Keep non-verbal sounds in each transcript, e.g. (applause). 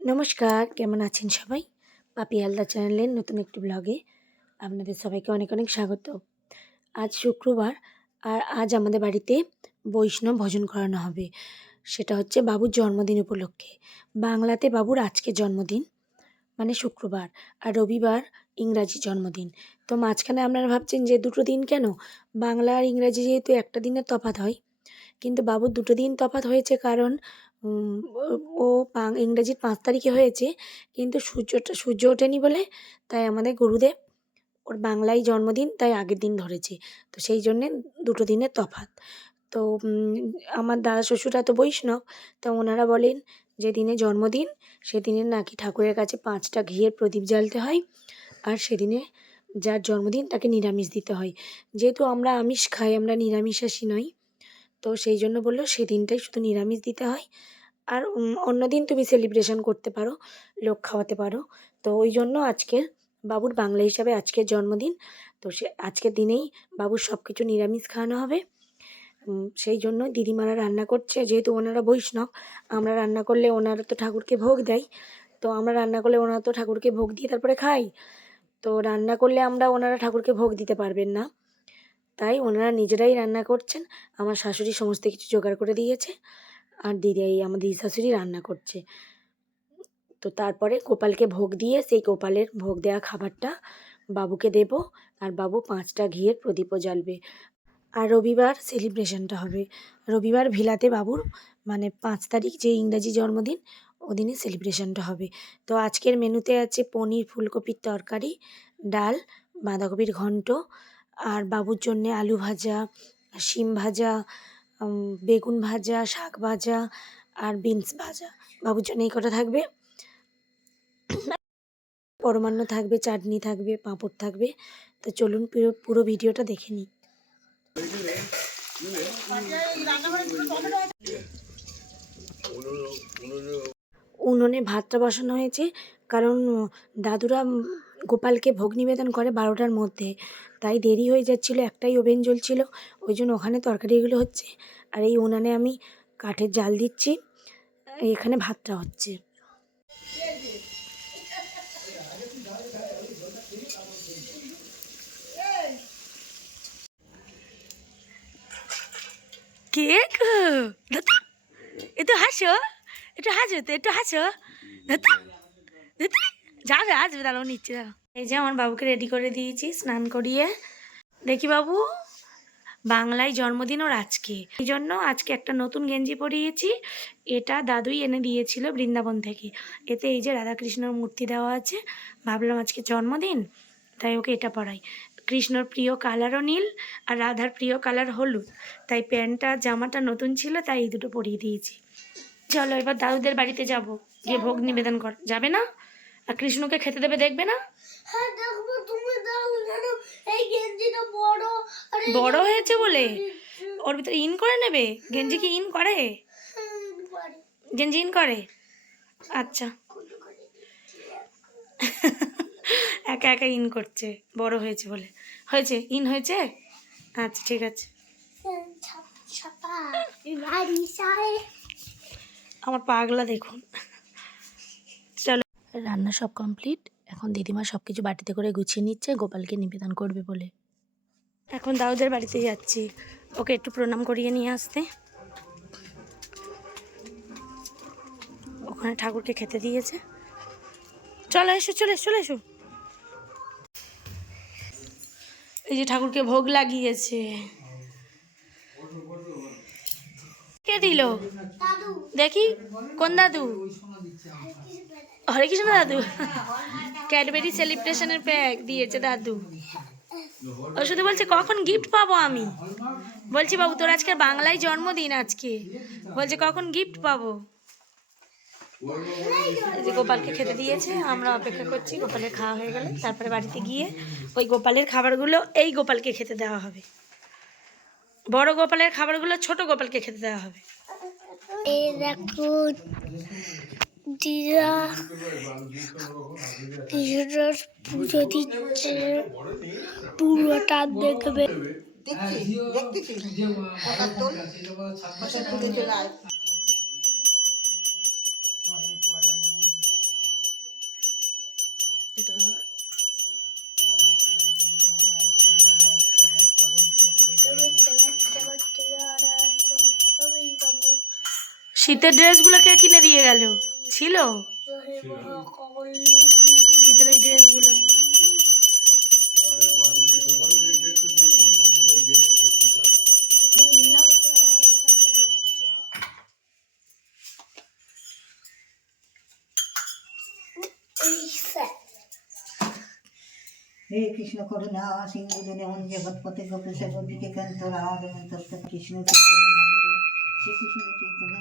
নমস্কার, কেমন আছেন সবাই? পাপি আল্লাহ চ্যানেলের নতুন একটি ব্লগে আপনাদের সবাইকে অনেক অনেক স্বাগত। আজ শুক্রবার আর আজ আমাদের বাড়িতে বৈষ্ণব ভোজন করানো হবে। সেটা হচ্ছে বাবুর জন্মদিন উপলক্ষে। বাংলাতে বাবুর আজকে জন্মদিন মানে শুক্রবার, আর রবিবার ইংরাজি জন্মদিন। তো মাঝখানে আপনারা ভাবছেন যে দুটো দিন কেন? বাংলা আর ইংরাজি যেহেতু একটা দিনের তফাত হয়, কিন্তু বাবুর দুটো দিন তফাত হয়েছে কারণ ও- ইংরেজির পাঁচ তারিখে হয়েছে কিন্তু সূর্যটা সূর্য ওঠেনি বলে তাই আমাদের গুরুদেব ওর বাংলায় জন্মদিন তাই আগের দিন ধরেছে। তো সেই জন্যে দুটো দিনের তফাৎ। তো আমার দাদা শ্বশুরা তো বৈষ্ণব তা ওনারা বলেন যে দিনে জন্মদিন সেদিনে নাকি ঠাকুরের কাছে পাঁচটা ঘিয়ের প্রদীপ জ্বালতে হয় আর সেদিনে যার জন্মদিন তাকে নিরামিষ দিতে হয়। যেহেতু আমরা আমিষ খাই আমরা নিরামিষাশী নই তো সেই জন্য বলল সেদিনটাই শুধু নিরামিষ দিতে হয় আর অন্য দিন তুমি সেলিব্রেশন করতে পারো, লোক খাওয়াতে পারো। তো ওই জন্য আজকের বাবুর বাংলা হিসাবে আজকের জন্মদিন। তো সে আজকের দিনেই বাবুর সব কিছু নিরামিষ খাওয়ানো হবে। সেই জন্য দিদিমারা রান্না করছে, যেহেতু ওনারা বৈষ্ণব, আমরা রান্না করলে ওনারা তো ঠাকুরকে ভোগ দেয়। তো আমরা রান্না করলে ওনারা তো ঠাকুরকে ভোগ দিয়ে তারপরে খাই। তো রান্না করলে আমরা ওনারা ঠাকুরকে ভোগ দিতে পারবেন না। তাই ওনারা নিজেরাই রান্না করছেন। আমার শাশুড়ি সমস্ত কিছু জোগাড় করে দিয়েছে। আর দিদি এই আমার দিদি শাশুড়ি রান্না করছে। তো তারপরে গোপালকে ভোগ দিয়ে সেই গোপালের ভোগ দেওয়া খাবারটা বাবুকে দেব। আর বাবু পাঁচটা ঘিয়ের প্রদীপও জ্বালবে। আর রবিবার সেলিব্রেশনটা হবে। রবিবার ভিলাতে বাবুর মানে পাঁচ তারিখ যে ইংরাজি জন্মদিন, ওদিনই সেলিব্রেশনটা হবে। তো আজকের মেনুতে আছে পনির ফুলকপির তরকারি, ডাল, বাঁধাকপির ঘন্ট আর বাবুর জন্যে আলু ভাজা, শিম ভাজা বেগুন ভাজা, শাক ভাজা আর বিনস ভাজা। বাবুর জন্য এই কটা থাকবে। পরমান্ন থাকবে, চাটনি থাকবে, পাঁপড় থাকবে। তো চলুন পুরো পুরো ভিডিওটা দেখে নিই। উনুনে ভাতটা বসানো হয়েছে, কারণ দাদুরা গোপালকে ভোগ নিবেদন করে বারোটার মধ্যে। তাই দেরি হয়ে যাচ্ছিল, একটাই ওভেন জ্বলছিল। ওই জন্য ওখানে তরকারিগুলো হচ্ছে। আর এই উনানে আমি কাঠের জাল দিচ্ছি। এখানে ভাতটা হচ্ছে। কেক? দাদা একটু হাসো। একটু হাসো তো, একটু হাসো। দাদা দাদা যাবে আসবে দাঁড়াও নিচ্ছে দাঁড়াও। এই যে আমার বাবুকে রেডি করে দিয়েছি, স্নান করিয়ে। দেখি বাবু, বাংলায় জন্মদিন ওর আজকে। এই জন্য আজকে একটা নতুন গেঞ্জি পরিয়েছি। এটা দাদুই এনে দিয়েছিল বৃন্দাবন থেকে। এতে এই যে রাধাকৃষ্ণর মূর্তি দেওয়া আছে, ভাবলাম আজকে জন্মদিন, তাই ওকে এটা পরাই। কৃষ্ণর প্রিয় কালারও নীল আর রাধার প্রিয় কালার হলুদ। তাই প্যান্টটা, জামাটা নতুন ছিল, তাই এই দুটো পরিয়ে দিয়েছি। চলো, এবার দাদুদের বাড়িতে যাব। গিয়ে ভোগ নিবেদন কর। যাবে না? আর কৃষ্ণকে খেতে দেবে দেখবে না? হ্যাঁ বড় হয়েছে বলে? ওর ভিতরে ইন করে নেবে? গেঞ্জি কি ইন করে? গেঞ্জি ইন করে? আচ্ছা। একা একা ইন করছে বড় হয়েছে বলে। হয়েছে? ইন হয়েছে? আচ্ছা ঠিক আছে। আমার পাগলা দেখুন। রান্না সব কমপ্লিট এখন দিদিমা সব কিছু বাটিতে করে গুছিয়ে নিচ্ছে গোপালকে নিবেদন করবে বলে। এখন দাউদের বাড়িতে যাচ্ছি। ওকে একটু প্রণাম করিয়ে নিয়ে আসতে। ওখানে ঠাকুরকে খেতে দিয়েছে। চলো এসো চলে এসো চলে এসো। এই যে ঠাকুরকে ভোগ লাগিয়েছে। কে দিল? দেখি কোন দাদু? হরে কৃষ্ণ দাদু। ক্যাডবেরি সেলিব্রেশনের প্যাক দিয়েছে দাদু। ও শুধু বলছে, কখন গিফট পাবো আমি? বলছি, বাবু, তোর আজকে বাংলায় জন্মদিন আজকে। বলছে, কখন গিফট পাবো? যে গোপালকে খেতে দিয়েছে, আমরা অপেক্ষা করছি, গোপালের খাওয়া হয়ে গেলে। তারপরে বাড়িতে গিয়ে ওই গোপালের খাবারগুলো এই গোপালকে খেতে দেওয়া হবে। বড় গোপালের খাবারগুলো ছোট গোপালকে খেতে দেওয়া হবে। দিদা কৃষ্ণর পুজো দিচ্ছে পুরোটা দেখবে। শীতের ড্রেসগুলো কে কিনে দিয়ে গেল। ছিল? শীতের এই হে কৃষ্ণ করুণা, সিন্ধু যেমন জগৎপতি গোপী সেবদিকে কান্ত রাধ, তত্ত্ব কৃষ্ণ শ্রীকৃষ্ণ চৈতন্য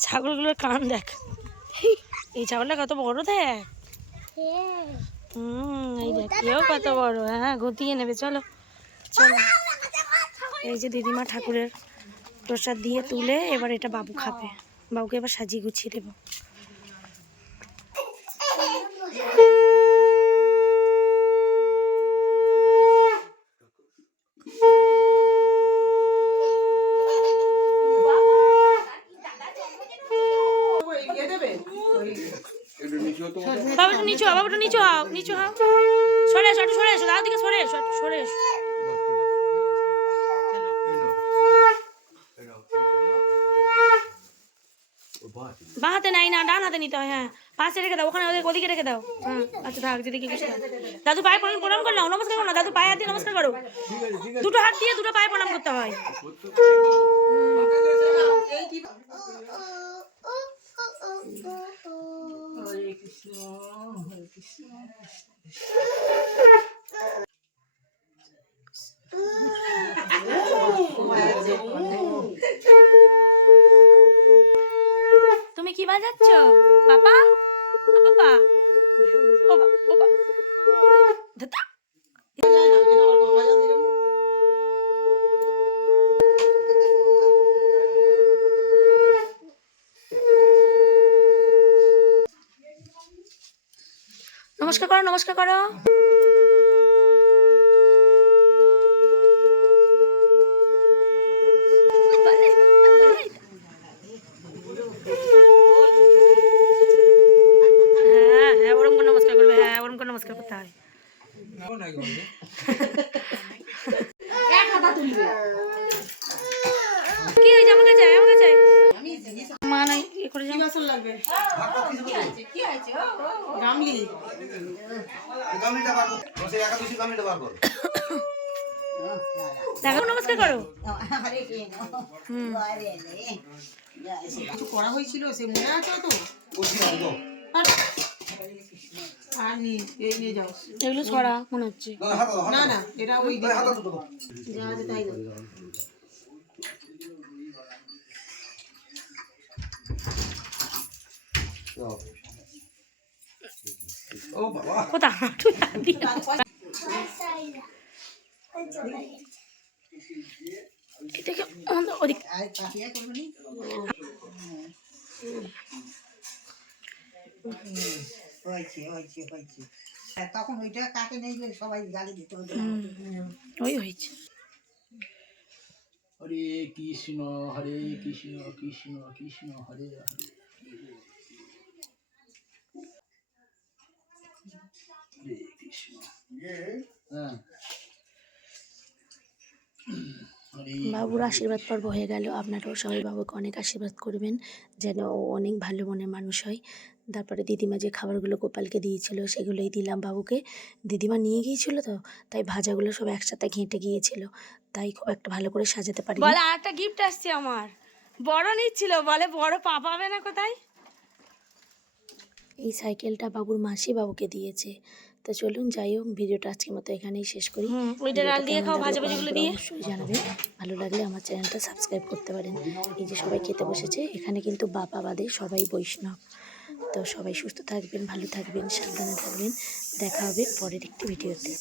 ছাগলগুলোর কান দেখ। এই ছাগলটা কত বড় দেখ। হুম এই দেখ কেউ কত বড়। হ্যাঁ গতিয়ে নেবে চলো চলো। এই যে দিদিমা ঠাকুরের প্রসাদ দিয়ে তুলে এবার এটা বাবু। খাবে। বাবুকে এবার সাজিয়ে গুছিয়ে দেবো বাবু একটু নিচু হও বাবু একটু নিচু হও নিচু হও সরে এসো একটু সরে এসো দাদার দিকে সরে এসো সরে এসো বাঁ হাতে নাই না ডান হাতে নিতে হয় হ্যাঁ পাশে রেখে দাও ওখানে ওদের ওদিকে রেখে দাও হ্যাঁ আচ্ছা থাক খুশি থাক। দাদু পায়ে প্রণাম প্রণাম করো নমস্কার করো না দাদু পায়ে হাত দিয়ে নমস্কার করো দুটো হাত দিয়ে দুটো পায়ে প্রণাম করতে হয় তুমি কি বাজাচ্ছ? পাপা? পাপা ও বাবা ও বা- দাদা নমস্কার করো নমস্কার করো হ্যাঁ হ্যাঁ ওরম করে নমস্কার করবে হ্যাঁ ওরম করে নমস্কার করতে হয় কি হয়েছে আমাকে চাই আমাকে চাই নাই এ করে যাও। দেখো (coughs) নমস্কার করো। হরে কৃষ্ণ হুম। হরে রে। জয় শ্রী কিছু করা হয়েছিল সে মনে আছে তো? আর নি এই নিয়ে যাও। এগুলো ছড়া মনে হচ্ছে। না না এটা ওই দিকে। যা আছে তাই হয়েছে তখন ওইটা কাকে নেই সবাই গালি দিত ওই হয়েছে হরে কৃষ্ণ হরে কৃষ্ণ কৃষ্ণ কৃষ্ণ, হরে হরে হরে কৃষ্ণ হ্যাঁ হরে বাবুর আশীর্বাদ পর্ব হয়ে গেল। আপনারাও সবাই বাবুকে অনেক আশীর্বাদ করবেন, যেন ও অনেক ভালো মনের মানুষ হয়। তারপরে দিদিমা যে খাবারগুলো গোপালকে দিয়েছিল, সেগুলোই দিলাম বাবুকে। দিদিমা নিয়ে গিয়েছিল তো, তাই ভাজাগুলো সব একসাথে ঘেঁটে গিয়েছিল। তাই খুব একটা ভালো করে সাজাতে পারি বলে আর একটা গিফট আসছে আমার। বড় নিচ্ছিল, বলে বড় পা পাবে না কোথায়? এই সাইকেলটা বাবুর মাসি বাবুকে দিয়েছে। তো চলুন যাই হোক ভিডিওটা আজকের মতো এখানেই শেষ করি। ওইটা দিয়ে খাও ভাজা ভাজিগুলো দিয়ে। অবশ্যই জানাবেন ভালো লাগলে আমার চ্যানেলটা সাবস্ক্রাইব করতে পারেন। এই যে সবাই খেতে বসেছে এখানে কিন্তু বাবা বাদে সবাই বৈষ্ণব। তো সবাই সুস্থ থাকবেন ভালো থাকবেন সাবধানে থাকবেন। দেখা হবে পরের একটি ভিডিওতে।